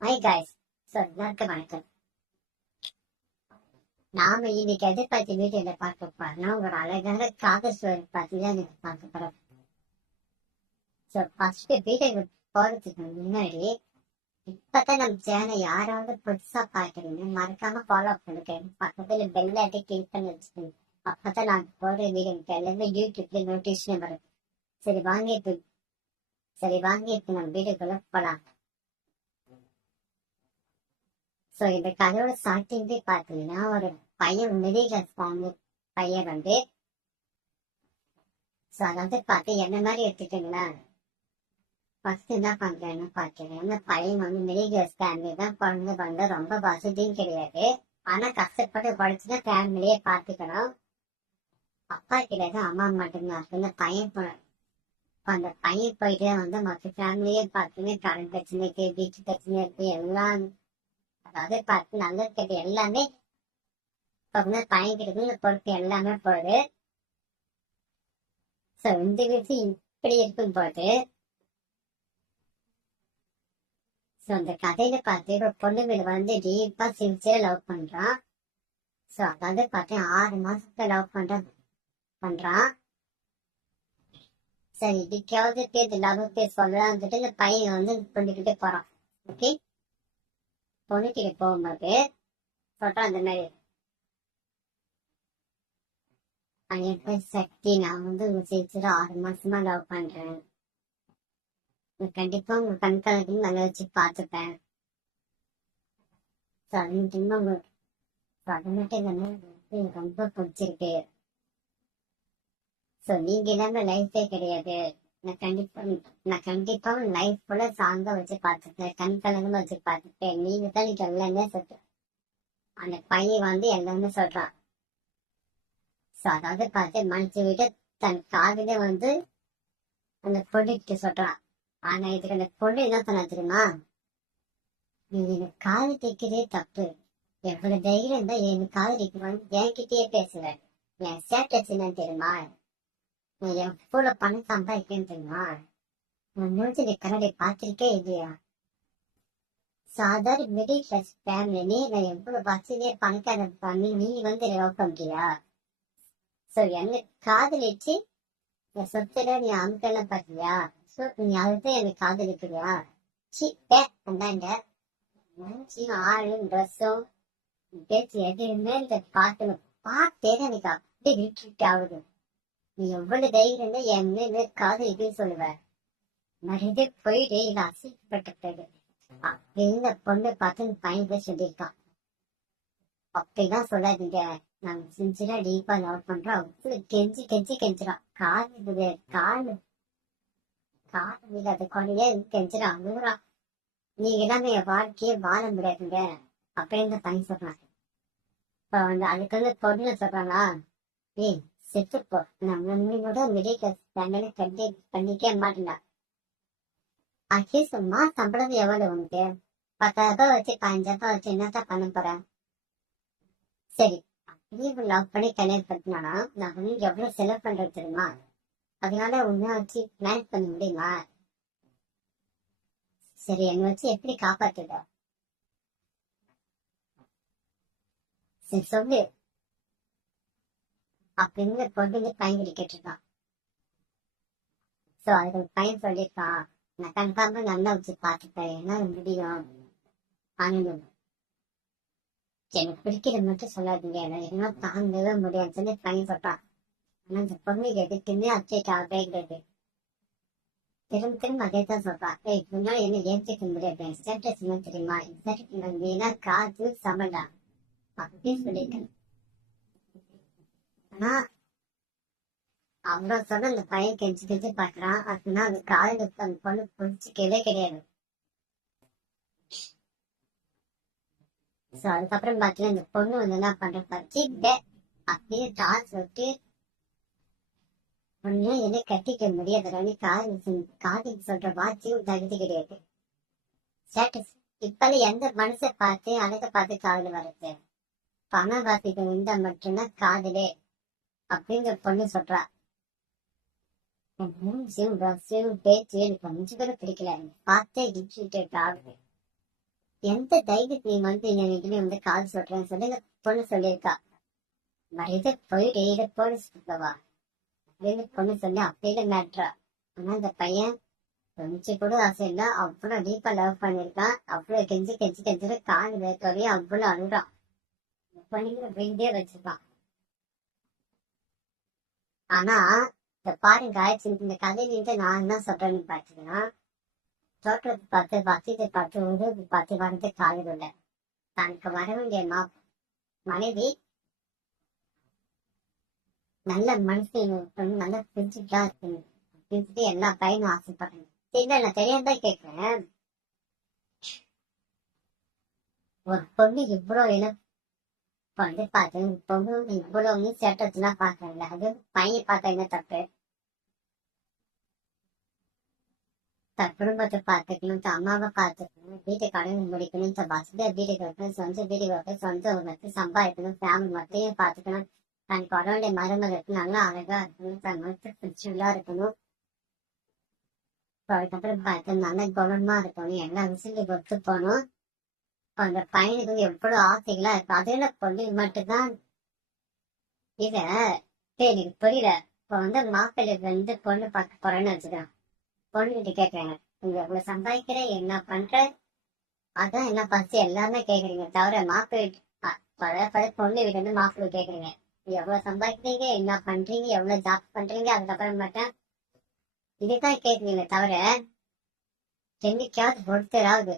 High guys so எல்லாருக்கும் வணக்கம் நாம இன்னைக்கு எதை பத்தி வீடியோல பார்க்க போறோம்னா ஒரு அழகான காதல் ஸ்டோரி பத்தி தான் நீங்க பார்க்க போறோம். ஸோ ஃபர்ஸ்ட் வீடியோ போறதுக்கு முன்னாடி இப்பதான் நம்ம சேனல் யாராவது புதுசா பாக்குறீங்க மறக்காம ஃபாலோ பண்ணுங்க. பக்கத்துல பெல் ஐட்டி கிளிக் பண்ணி வச்சுக்கோங்க. அப்பதான் நான் போற வீடியோ எல்லாமே யூடியூப்ல நோட்டிஃபிகேஷன் வரும். சரி வாங்கிட்டு சரி வாங்கிட்டு நம்ம வீடியோக்குள்ள போலாம். ஸோ இந்த கதையோட ஸ்டார்டிங்கே பார்த்தீங்கன்னா ஒரு பையன் மிடில் கிளாஸ் ஃபேமிலி பையன் வந்து ஸோ அதாவது பார்த்து என்ன மாதிரி எடுத்துட்டீங்களா? ஃபர்ஸ்ட் என்ன பண்றேன்னு பார்த்தீங்கன்னா இந்த பையன் வந்து மிடில் கிளாஸ் ஃபேமிலி தான். பிறந்து வந்து ரொம்ப வசதியும் கிடையாது. ஆனா கஷ்டப்பட்டு படிச்சுன்னா ஃபேமிலியே பார்த்துக்கணும். அப்பா கிடையாது அம்மா மட்டும்தான் இருக்கு. இந்த பையன் அந்த பையன் போயிட்டு வந்து மற்ற ஃபேமிலியே பார்த்துன்னு கரண்ட் பிரச்சனை இருக்கு வீட்டு பிரச்சனை இருக்கு எல்லாம் அதாவது பார்த்து நல்லது கெட்டு எல்லாமே இப்ப வந்து பையன் இந்த பொறுப்பு எல்லாமே போகுது. சோ இந்த விஷயம் இப்படி இருக்கும் போது ஸோ அந்த கதையில பார்த்து ஒரு பொண்ணு வீடு வந்து டீப்பா சிரிச்சே லவ் பண்றான். சோ அதாவது பார்த்து ஆறு மாசத்துல லவ் பண்ற பண்றான். சரி இதுக்காவது பேர் லவ் பேர் சொல்லலாம் வந்துட்டு இந்த பையன் வந்து பொண்ணுக்கிட்டே போறான். ஓகே பொண்ணுக்கிட்ட போகும்போது சொல்றான் அந்த மாதிரி என் பேர் சக்தி? நான் வந்து உங்க ஆறு மாசமா லவ் பண்றேன். கண்டிப்பா உங்க கண் நல்லா வச்சு பார்த்துப்பேன். சொல்லிட்டுமா அது மட்டும் இல்லாம உங்க so, எனக்கு ரொம்ப பிடிச்சிருக்கு. ஸோ நீங்க இல்லாம லைஃபே கிடையாது. நான் கண்டிப்பா நான் கண்டிப்பா லைஃப் ஃபுல்லா சாங்கா வச்சு பார்த்துட்டேன் கண் கலங்கமா வச்சு பார்த்துட்டேன் நீங்க தான் எனக்கு எல்லாமே சொல்ற. அந்த பையன் வந்து எல்லாமே சொல்றான் ஸோ அதாவது பார்த்து மனுச்சு விட தன் காதலே வந்து அந்த பொண்ணுகிட்ட சொல்றான் ஆனா இதுக்கு அந்த பொண்ணு என்ன பண்ண தெரியுமா? நீ எனக்கு காது கேட்கிறதே தப்பு. எவ்வளவு தைரியம் தான் என் காது வந்து என்கிட்டயே பேசுவேன் என் ஸ்டேட்டஸ் என்ன தெரியுமா? நீ எவ்வளவு பணம் சம்பாதிக்கேன்னு தெரியுமா? நான் முடிஞ்சு நீ கரடி பார்த்திருக்கே இல்லையா? சாதாரண மிடில் கிளாஸ் ஃபேமிலி நீ நான் எவ்வளவு வசதியே பணக்கார பண்ணி நீ வந்து லவ் பண்றியா? என்ன காதலிச்சு? என் சொத்துல நீ அமுக்கெல்லாம் பாத்தியா சோ நீ அதுதான் எனக்கு காதலிக்கிறியா? சி பே அந்தாண்ட. சி ஆளும் ட்ரெஸ்ஸும் பேச்சு எதுவுமே இந்த பாட்டு பார்த்தேன்னு எனக்கு அப்படியே விட்டுட்டு ஆகுது. நீ எவ்வளவு தைரியம் இருந்தா என் மேல இது சொல்லுவ. நிறைய போயிட்டு இது அசிக்கப்பட்ட அப்படின்னு பொண்ணு பார்த்து இந்த பையன் சொல்லியிருக்கான். அப்படிதான் சொல்லாதீங்க. நாங்க சின்சியரா டீப்பா லவ் பண்றோம் அவ்வளவு கெஞ்சி கெஞ்சி கெஞ்சிரான் காது இது காது கால் விழாத குழந்தைய கெஞ்சிரான் அழுகுறான். நீங்க எல்லாமே என் வாழ்க்கையே வாழ முடியாதுங்க. அப்படின்னு இந்த பையன் சொல்றான். இப்ப வந்து அதுக்கு வந்து பொண்ணு சொல்றாங்களா? ஏய் செத்துப்போ. நான் உன்னோட மிடில் கிளாஸ் ஃபேமிலி கட்டி பண்ணிக்கே மாட்டேன்டா. அட்லீஸ்ட் மா சம்பளம் எவ்வளவு உனக்கு? பத்தாயிரம் ரூபாய் வச்சு பதினஞ்சாயிரம் ரூபாய் வச்சு என்னத்தான் பண்ண போறேன் சரி அப்படியே லவ் பண்ணி கல்யாணம் பண்ணினானா நான் வந்து எவ்வளவு செலவு பண்றது தெரியுமா? அதனால உன்னை வச்சு பிளான் பண்ண முடியுமா? சரி என்னை வச்சு எப்படி காப்பாத்துட சரி சொல்லு. அப்படின்னு பொண்ணுங்க பையன் கேட்டிருக்கான் சோ அதுக்கு பையன் சொல்லியிருக்கான். நான் கன்ஃபார்மா நல்லா வச்சு பார்த்துப்பேன். என்ன முடியும் ஆனந்தம் எனக்கு பிடிக்கிறது மட்டும் சொல்லாதீங்க. எனக்கு என்ன தாங்கவே முடியாதுன்னு சொல்லி பையன் சொல்றான். ஆனா அந்த பொண்ணுக்கு எதுக்குமே அப்டேட் ஆகவே கிடையாது திரும்ப திரும்ப அதே தான் சொல்றான் ஏய் முன்னாடி என்ன ஏற்றுக்க முடியாது. ஸ்டேட்டஸ் என்ன தெரியுமா? நீனா காசு சமண்டா அப்படின்னு சொல்லியிருக்கேன் பார்த்தோம்னா அவ்வளவு சொல்ல அந்த பையன் கெஞ்சி கெஞ்சி பாக்குறான். அப்படின்னா அந்த காலையில அந்த பொண்ணு பிடிச்சிக்கவே கிடையாது. சோ அதுக்கப்புறம் பாத்தீங்கன்னா இந்த பொண்ணு வந்து என்ன பண்ற பச்சு அப்படியே டாஸ் விட்டு ஒண்ணு என்ன கட்டிக்க முடியாது. காதல் காதல் சொல்ற வாட்சியும் தகுதி கிடையாது. ஸ்டேட்டஸ் இப்பெல்லாம் எந்த மனசை பார்த்து அழக பார்த்து காதல் வர்றது? பணம் வாசிக்க இருந்தா மட்டும்தான் காதலே. அப்படிங்கிற பொண்ணு சொல்றா. என் மூஞ்சியும் ட்ரெஸ்ஸும் பேச்சு எனக்கு கொஞ்சம் கூட பிடிக்கல பார்த்தே இரிட்டேட் ஆகுது எந்த தைரியத்துக்கு நீ வந்து என்கிட்ட வந்து காது சொல்றேன்னு சொல்லி பொண்ணு சொல்லியிருக்கா. மரியாதை போயிட்டு இதை போலீஸ் வா அப்படின்னு பொண்ணு சொல்லி அப்படியே மேட்ரா ஆனா அந்த பையன் கொஞ்சம் கூட ஆசை இல்ல அவ்வளவு டீப்பா லவ் பண்ணியிருக்கான். அவ்வளவு கெஞ்சி கெஞ்சி கெஞ்சி கால் வேத்தோடய அவ்வளவு அழுறான் பண்ணிக்கிற வேண்டியே வச்சிருக்கான். ஆனா இந்த பாருங்க ஆயிடுச்சு இந்த கதையிலிருந்து நான் என்ன சொல்றேன்னு பாத்தீங்கன்னா தோற்றத்தை பார்த்து பக்தியை பார்த்து உருவத்தை பார்த்து வந்து காலில் தனக்கு வர வேண்டிய மா மனைவி நல்ல மனசு நல்ல பிரிஞ்சுட்டா இருக்கணும் பிரிச்சுட்டு எல்லா பையனும் ஆசைப்படுறேன் இல்ல நான் தெரியாதான் கேட்கிறேன் ஒரு பொண்ணு இவ்வளவு இப்போ வந்து பார்த்து பொண்ணு இவ்வளவு சேட்டத்துலாம் பாக்குறேன்ல அது பையன் பார்த்தா என்ன தப்பு? தன் குடும்பத்தை பார்த்துக்கணும் தன் அம்மாவை பார்த்துக்கணும் வீட்டு கடன் முடிக்கணும் தன் வசதியா வீட்டுக்கு வைக்கணும் சொந்த வீட்டுக்கு வைக்கணும் சொந்த ஊருக்கு சம்பாதிக்கணும் ஃபேமிலி மட்டும் பார்த்துக்கணும். தன் வர வேண்டிய மருமகளுக்கு நல்லா அழகா இருக்கணும் தன் மனசு பிடிச்சுள்ளா இருக்கணும். அதுக்கப்புறம் பார்த்து நல்ல குணமா இருக்கணும். எல்லா விஷயத்தையும் ஒத்து போகணும் அந்த பையனுக்கு எவ்வளவு ஆசைகளா இருக்கு. அதுல பொண்ணு? மட்டும்தான்? இத எனக்கு புரியல. இப்ப வந்து மாப்பிள்ளைக்கு வந்து பொண்ணு பார்க்க போறேன்னு வச்சுக்கிறேன் பொண்ணு கிட்ட கேக்குறாங்க. நீங்க எவ்வளவு சம்பாதிக்கிற? என்ன பண்ற? அதான் என்ன பசி எல்லாமே கேக்குறீங்க. தவிர மாப்பிள்ளை அ, பழைய பழைய பொண்ணு வீட்டு வந்து மாப்பிள்ளை கேக்குறீங்க. எவ்வளவு சம்பாதிக்கிறீங்க? என்ன பண்றீங்க? எவ்வளவு ஜாப் பண்றீங்க? அதுக்கப்புறம் மட்டும் இதுதான் கேக்குறீங்களே தவிர என்னைக்காவது ஒருத்தராவது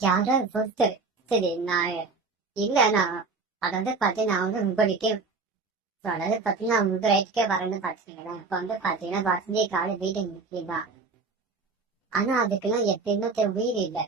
யாரோ ஒருத்தர் சரி நான் இல்ல நான் அதாவது பார்த்து நான் வந்து உங்களுக்கே அதாவது பாத்தீங்கன்னா உங்க ரைட்டுக்கே வரேன்னு பாத்துக்கீங்களேன். இப்ப வந்து பாத்தீங்கன்னா வசதியை கால வீடு முக்கியதான் ஆனா அதுக்கெல்லாம் எப்பயுமே தெ- உயிர் இல்லை.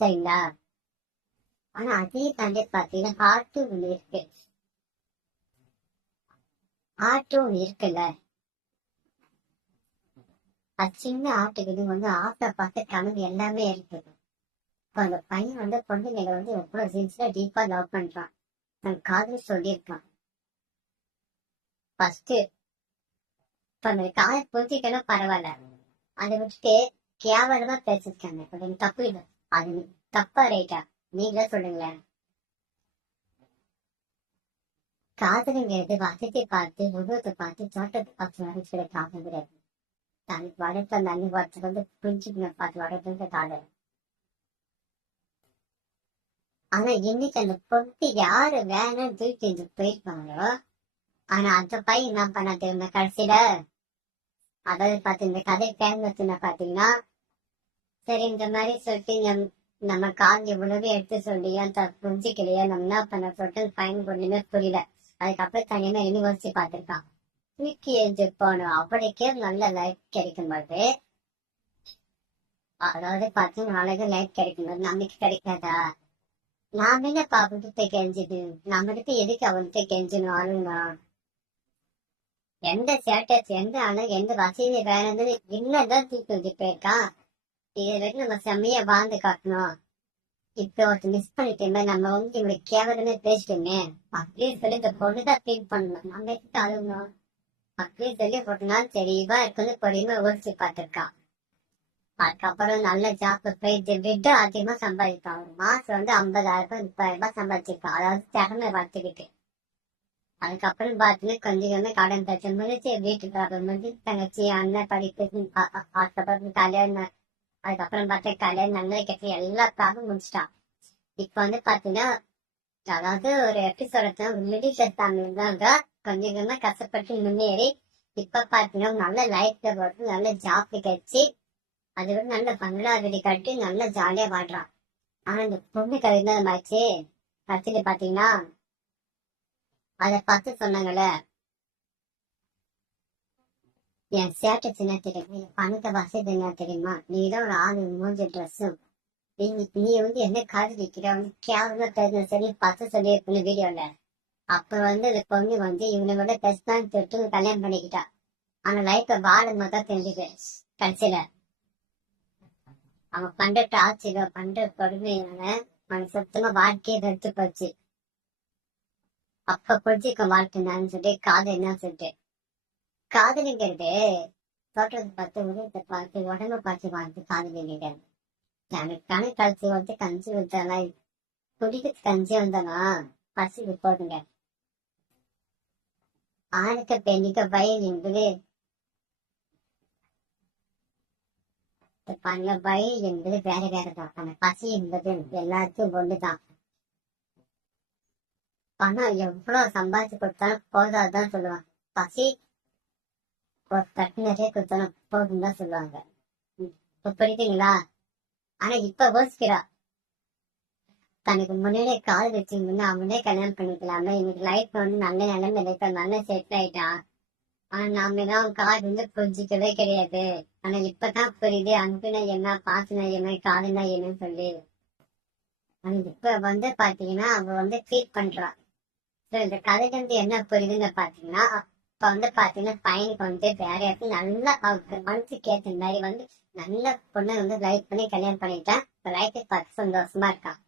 சரிங்களா? ஆனா அதையும் தாண்டி பாத்தீங்கன்னா ஹார்ட்டு ஒண்ணு இருக்கு. ஹார்ட் ஒண்ணு இருக்குல்ல? அது சின்ன ஆட்டுக்கு வந்து ஆட்டை பார்த்து கனவு எல்லாமே இருக்குது. இப்போ அந்த பையன் வந்து பொண்ணுங்களை வந்து எவ்வளவு சீன்ஸ்ல டீப்பா லவ் பண்றான். தன் காதல் சொல்லியிருக்கான். ஃபர்ஸ்ட் இப்ப அந்த காலை புரிஞ்சுக்கன்னா பரவாயில்ல. அதை விட்டுட்டு கேவலமா பேசிருக்காங்க கொஞ்சம் தப்பு இல்லை. அது தப்பா ரைட்டா நீங்களே சொல்லுங்களேன். காதலுங்கிறது வசதி பார்த்து உருவத்தை பார்த்து தோட்டத்தை பார்த்து வரைக்கிற காதல் கிடையாது தனக்கு வளர்த்த நல்ல வார்த்தை வந்து புரிஞ்சுக்கணும். பார்த்து வளர்த்துங்க காதல் ஆனா இன்னைக்கு அந்த பொட்டு யாரு வேணும்னு தூக்கி எறிஞ்சு போயிருப்பாங்களோ ஆனா அந்த பையன் என்ன பண்ண தெரியுமா கடைசியில? அதாவது பார்த்து இந்த கதை தேர்ந்தெடுத்துன பாத்தீங்கன்னா சரி இந்த மாதிரி சொல்லிட்டு நம்ம கால் எவ்வளவு எடுத்து சொல்லியா த புரிஞ்சுக்கலையா நம்ம என்ன பண்ண சொல்லிட்டு பையன் ஒண்ணுமே புரியல. அதுக்கப்புறம் தனியா யூனிவர்சிட்டி பார்த்திருக்கான். தூக்கி எரிஞ்சு போனோம் அவளுக்கே நல்ல லைஃப் கிடைக்கும் போது அதாவது பார்த்து நாளைக்கு லைஃப் கிடைக்கும் போது நமக்கு கிடைக்காதா? நாம என்ன பாப்பட்டு கெஞ்சது? நம்மகிட்ட எதுக்கு அவன்கிட்ட கெஞ்சணும் ஆளுங்களா எந்த ஸ்டேட்டஸ் எந்த ஆனா எந்த வசதி வேணும்னு இல்லதான் தூக்கி வந்து போயிருக்கான் இது வரைக்கும் நம்ம செம்மையா வாழ்ந்து காட்டணும். இப்ப ஒருத்தர் மிஸ் பண்ணிட்டோமே நம்ம வந்து இவங்க கேவலமே பேசிட்டோமே அப்படின்னு சொல்லி இந்த பொண்ணுதான் ஃபீல் பண்ணணும். நம்ம எதுக்கு அழுகணும்? அப்படின்னு சொல்லி ஒரு நாள் தெளிவா இருக்குன்னு பொடியுமே யோசிச்சு பார்த்திருக்கான் அதுக்கப்புறம் நல்ல ஜாப் போய் விட்டு அதிகமா சம்பாதிப்பான் ஒரு மாசம் வந்து ஐம்பதாயிரம் ரூபாய் முப்பதாயிரம் ரூபாய் சம்பாதிச்சிருப்பான் அதாவது திறமை வளர்த்துக்கிட்டு. அதுக்கப்புறம் பார்த்தீங்கன்னா கொஞ்சம் கொஞ்சம் கடன் பிரச்சனை முடிச்சு வீட்டுக்கு அப்புறம் முடிஞ்சு தங்கச்சி அண்ணன் படிப்பு அதுக்கப்புறம் கல்யாணம் அதுக்கப்புறம் பார்த்தா கல்யாணம் நல்ல கெட்ட எல்லா ப்ராப்ளம் முடிச்சிட்டான். இப்ப வந்து பாத்தீங்கன்னா அதாவது ஒரு எபிசோட மிடில் கிளாஸ் ஃபேமிலி தான் கொஞ்சம் கொஞ்சமா கஷ்டப்பட்டு முன்னேறி இப்ப பாத்தீங்கன்னா நல்ல லைஃப்ல போட்டு நல்ல ஜாப் கிடைச்சி அது விட நல்ல பங்களா வீடு கட்டி நல்ல ஜாலியா பாடுறான். ஆனா இந்த பொண்ணு கவிதை ஆச்சு கட்சியில பாத்தீங்கன்னா அத பத்து சொன்னாங்கல்ல என் சேட்டை சின்ன தெரியும்? என் பணத்தை வசதி என்ன தெரியுமா? நீ தான் ஒரு ஆளு மூஞ்ச ட்ரெஸ்ஸும் நீ நீ வந்து என்ன காதலிக்கிற வந்து கேவலமா பேசுன சரி பார்த்து சொல்லியிருக்கணும் வீடியோல அப்ப வந்து அந்த பொண்ணு வந்து இவனை விட பெஸ்டான்னு சொல்லிட்டு கல்யாணம் பண்ணிக்கிட்டா. ஆனா லைஃப்ல வாழும் போது தான் தெரிஞ்சுது கடைசியில. அவன் பண்ற டார்ச்சர் பண்ற கொடுமையினால அவன் சுத்தமா வாழ்க்கையை வெறுத்து போச்சு. அப்ப புரிஞ்சுக்க வாழ்க்கை நான் சொல்லிட்டு காதல் என்ன சொல்லிட்டு காதலிங்கிறது தோற்றத்தை பார்த்து உதயத்தை பார்த்து உடம்பை பார்த்து பார்த்து காதலிங்கிறது. எனக்கு கணக்கு கழிச்சு வந்து கஞ்சி ஊத்தானா குடிக்கிறது கஞ்சி வந்தானா பசிக்கு போடுங்க ஆணுக்கு பெண்ணுக்கு பயன் என்பது பண்ண பயம் என்பது வேற வேற தான். பசி என்பது எல்லாத்துக்கும் ஒண்ணுதான் பணம் எவ்வளவு சம்பாதிச்சு கொடுத்தாலும் போதாதுதான் சொல்லுவாங்க. பசி ஒரு தட்டு நிறைய கொடுத்தாலும் போதும் தான் சொல்லுவாங்க. இப்ப புரியுதுங்களா? ஆனா இப்ப யோசிக்கிறா. தனக்கு முன்னாடியே கால் முன்னே அவனே கல்யாணம் பண்ணிக்கலாமே. இன்னைக்கு லைஃப் வந்து நல்ல நிலைமை இப்ப நல்ல செட்டில் ஆயிட்டான் ஆனா நாம தான் கால் வந்து புரிஞ்சிக்கவே கிடையாது. ஆனா இப்பதான் புரியுது அன்புனா என்ன பாசுனா என்ன காதுனா என்னன்னு சொல்லி. ஆனா இப்ப வந்து பாத்தீங்கன்னா அவ வந்து ட்ரீட் பண்றா. So, இந்த கதைக்கு வந்து என்ன புரியுதுன்னு பாத்தீங்கன்னா இப்ப வந்து பாத்தீங்கன்னா பையனுக்கு வந்து வேற இடத்துல நல்லா அவருக்கு மனசுக்கு ஏத்த மாதிரி வந்து நல்ல பொண்ணை வந்து லைக் பண்ணி கல்யாணம் பண்ணிட்டேன் இப்ப லைஃபை பார்த்து சந்தோஷமா இருக்கான்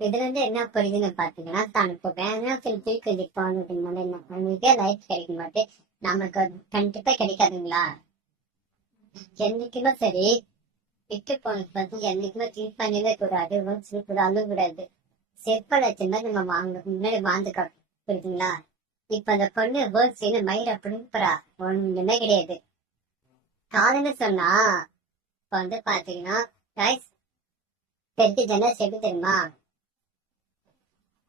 இதுல இருந்து என்ன புரியுதுன்னு பாத்தீங்கன்னா தனக்கு வேணா சொல்லி தூக்கி போனதுனால நம்மளுக்கே லைஃப் கிடைக்கும் போது நமக்கு கண்டிப்பா கிடைக்காதுங்களா? என்னைக்குமே சரி. விட்டு போனது பத்தி என்னைக்குமே ட்ரீட் பண்ணவே கூடாது. யோசிச்சு கூட அழுக கூடாது செப்பல் நம்ம வாங்க முன்னாடி வாழ்ந்துக்கோ புரியுதுங்களா? இப்ப அந்த பொண்ணு வேர்ட் செய்யு மயிர பிடிப்பறா ஒண்ணுமே கிடையாது. காதுன்னு சொன்னா? இப்ப வந்து பாத்தீங்கன்னா guys, பெருக்கி ஜெனரேஷன் எப்படி தெரியுமா?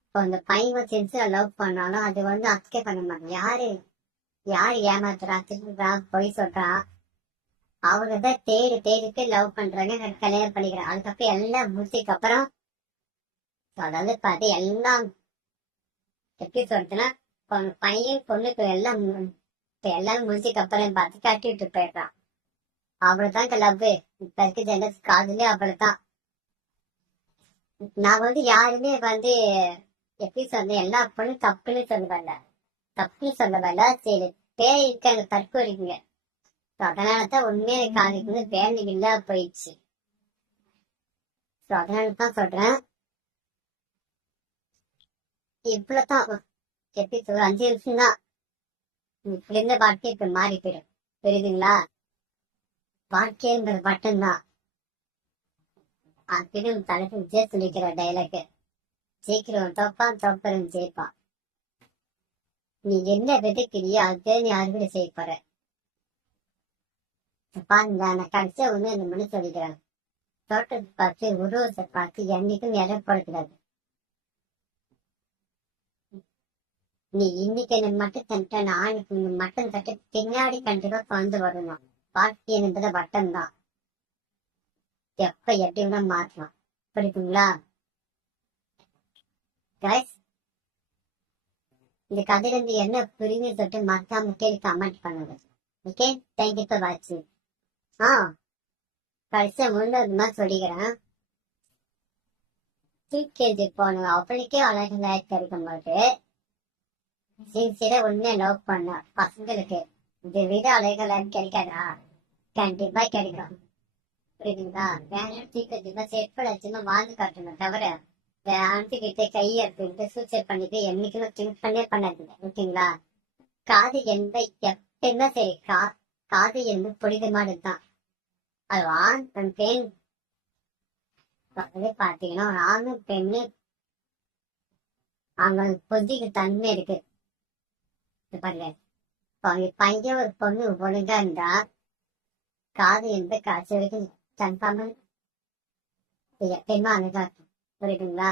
இப்போ அந்த பையன் சின்சியரா லவ் பண்ணாலும் அது வந்து அப்கே பண்ண மாட்டேன். யாரு? யார் ஏமாத்துறா? திருடுறா? பொய் சொல்றா? அவங்க தான் தேடி தேடிட்டு லவ் பண்றாங்க. கல்யாணம் பண்ணிக்கிறாங்க. அதுக்கப்புறம் எல்லாம் முடிச்சதுக்கு அப்புறம் அதாவது பார்த்து எல்லாம் எப்படி சொல்றதுன்னா பையன் பொண்ணுக்கு எல்லாம் இப்ப எல்லாம் முடிச்சதுக்கு அப்புறம் பார்த்து கட்டி விட்டு போயிடுறான். அவ்வளவுதான் லவ் இப்ப இருக்க ஜென்ரஸ் காதலே அவ்வளவுதான் நான் வந்து யாருமே வந்து எப்படி சொல்றேன் எல்லா பொண்ணும் தப்புன்னு சொல்ல வரல. தப்புன்னு சொல்ல வரல. சரி பேர் இருக்காங்க தற்கொலைங்க. அதனாலதான் உண்மையை காதலிக்கு வந்து வேலை இல்லாம போயிடுச்சு. அதனாலதான் சொல்றேன். இவ்வளவுதான். எப்படி ஒரு அஞ்சு நிமிஷம் தான் இப்படி இருந்த வாழ்க்கை இப்ப மாறி போயிடும். புரியுதுங்களா? வாழ்க்கைங்கிற மட்டும்தான் அப்படின்னு தலைப்பு விஜய் சொல்லிக்கிற டைலாக் ஜெயிக்கிறவன் தோப்பான் தப்பறன் ஜெயிப்பான். நீ என்ன விதைக்கிறியோ அதே நீ அறுவடை செய்ய போற. பாருங்க கடைசியா ஒண்ணு இந்த முடி சொல்லிக்கிறேன் தோட்டத்தை பார்த்து உருவத்தை பார்த்து என்னைக்கும் இறப்படக்கூடாது நீ இன்னைக்கு என்ன மட்டும் தட்ட நாளைக்கு நீ மட்டும் தட்டு பின்னாடி கண்டிப்பா குழந்து வரணும் வாழ்க்கை என்பது வட்டம் தான் எப்ப எப்படி கூட மாற்றலாம் புரியுதுங்களா இந்த கதையில இருந்து என்ன புரிஞ்சு சொல்லிட்டு மறக்காம கேள்வி கமெண்ட் பண்ணுங்க. ஓகே தேங்க்யூ ஃபார் வாட்சிங் ஆ. கடைசியா முன்னாடி மாதிரி சொல்லிக்கிறேன். கேஜி போன அவளுக்கே அழகு லைட் கிடைக்கும் போது சின்சியரா உண்மையா லவ் பண்ண பசங்களுக்கு இது விட அழகு லைட் கிடைக்காதா கண்டிப்பா கிடைக்கும் புரியுதுங்களா? வேணும் சீக்கிரமா செட் பண்ண வாழ்ந்து காட்டணும். தவிர ஆண்டி கிட்ட கையை எடுத்துக்கிட்டு சூசைட் பண்ணிட்டு என்னைக்குமே திங்க் பண்ணே பண்ணாதீங்க. ஓகேங்களா? காது எந்த எப்பயுமே சரி. கா காது எந்த புனிதமானதுதான் அது ஆண் பெண் பாத்தீங்கன்னா ஒரு ஆணும் பெண்ணு அவங்களுக்கு புத்திக்கு தன்மை இருக்கு. பாருங்க. அவங்க பையன் ஒரு பொண்ணு ஒழுங்கா இருந்தா காது எந்த காட்சி வரைக்கும் கன்ஃபார்ம் எப்பயுமே அழகா இருக்கும் புரியுதுங்களா?